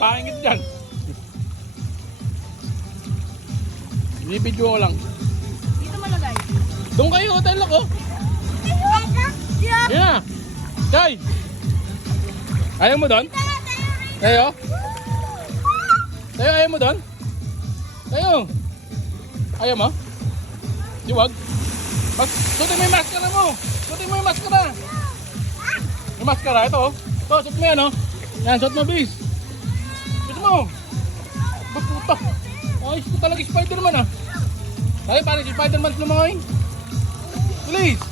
pangit dyan. Binibidyo ko lang. Dito malagay. Doon kayo, hotel ako. Yan na. Jai. Ayaw mo doon? Tayo? Tayo, ayaw mo doon? Tayo. Ayaw mo? Di wag. Suotin mo yung maskara mo. Suotin mo yung maskara. Yung maskara, ito oh. Ito, suot mo yan oh. Yan, suot mo bis. Suot mo. Baputa. Ayos ko talaga Spider-Man ah. Tayo, paano si Spider-Man lumangoy? Please.